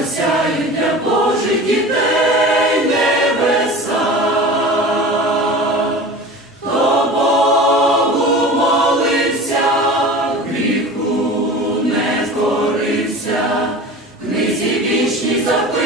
засяють для Божих дітей небеса, хто Богу молився, гріху не скорився, книзі вічні запитання.